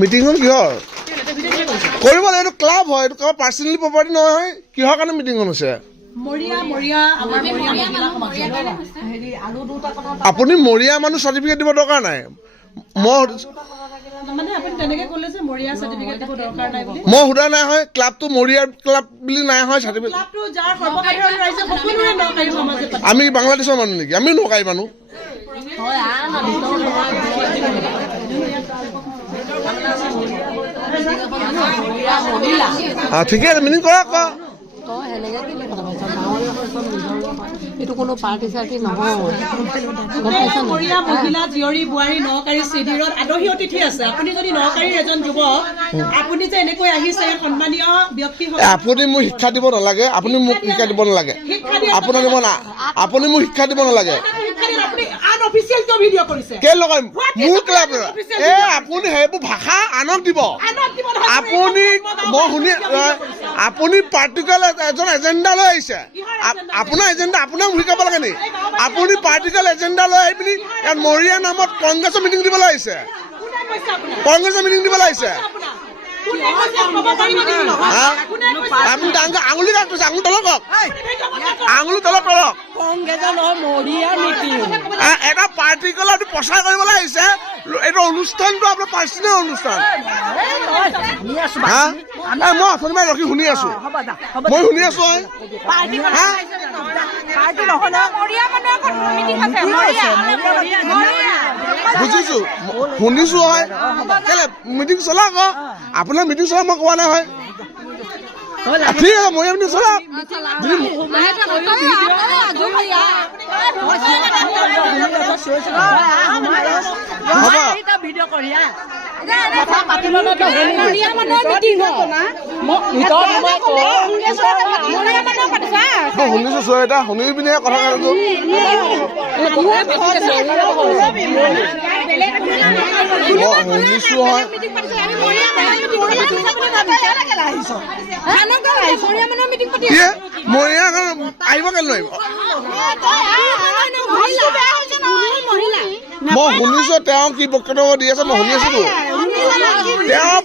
মিটিংখন কিহৰ কৰিব লাগে? এইটো ক্লাব হয়, এইটো কাৰোবাৰ পাৰ্চনেলি প্ৰপাৰ্টি নহয়। কিহৰ কাৰণে মিটিংখন হৈছে? আপুনি মৰিয়া মানুহ চাৰ্টিফিকেট দিব দৰকাৰ নাই। মই সোধা নাই হয়, ক্লাবটো মৰিয়াৰ ক্লাব বুলি নাই হয় চাৰ্টিফিকেট। আমি বাংলাদেশৰ মানুহ নেকি? আমিও নকাই মানুহ। ঠিকে আছে, মিটিং কৰা আকৌ। এইটো কোনো পাৰ্টি চাৰ্টি নহয়। মহিলা জীয়ৰী বোৱাৰী নকাৰী শিবিৰত আদহী অতিথি আছে। আপুনি যদি নকাৰীৰ এজন যুৱক, আপুনি যে এনেকৈ আহিছে সন্মানীয় ব্যক্তি। আপুনি মোক শিক্ষা দিব নালাগে, আপুনি মোক শিক্ষা দিব নালাগে, আপুনি মোক শিক্ষা দিব নালাগে। আপুনি সেইবোৰ ভাষা আনক দিব। আপুনি পাৰ্টিকুলাৰ এজন এজেণ্ডা লৈ আহিছে। আপোনাৰ এজেণ্ডা আপোনাক শিকাব লাগে নেকি? আপুনি পাৰ্টিকুলাৰ এজেণ্ডা লৈ আহি পিনি ইয়াত মৰিয়া নামত কংগ্ৰেছৰ মিটিং দিবলৈ আহিছে। কংগ্ৰেছৰ মিটিং দিবলৈ আহিছে। আপুনি আঙুলি কাটিছে, আঙুলি তলক কওক, আঙুলি তলক কৰক। এটা পাৰ্টিকুলাৰ প্ৰচাৰ কৰিবলৈ আহিছে। এইটো অনুষ্ঠানটো আপোনাৰ পাৰ্চনেল অনুষ্ঠান। মই অথনি পৰা ৰখি শুনি আছো, মই শুনি আছো। বুজিছো, শুনিছো হয়। কেলে মিটিং চলাওক আকৌ, আপোনাৰ মিটিং চলাওক, মই কোৱা নাই হয়। ঠিক আছে, মই মিটিং চলাওক। শুনিছো চোৱা, শুনি পিনে কথা শুনিছো হয়। মৰিয়া আহিব কেলে নোৱাৰিব? মই শুনিছো তেওঁ কি বক্তব্য দি আছে, মই শুনি আছো। তেওঁ